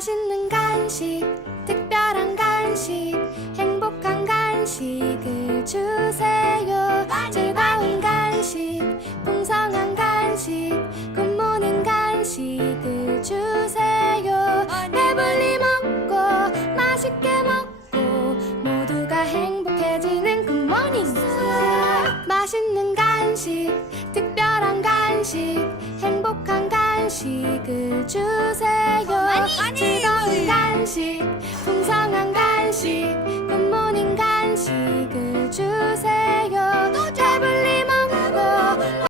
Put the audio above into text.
맛있는 간식, 특별한 간식, 행복한 간식을 주세요. 즐거운 간식, 풍성한 간식, 굿모닝 간식을 주세요. 배불리 먹고 맛있게 먹고 모두가 행복해지는 굿모닝. 맛있는 간식, 특별한 간식, 행복한 간식을 주세요. 즐거운 간식,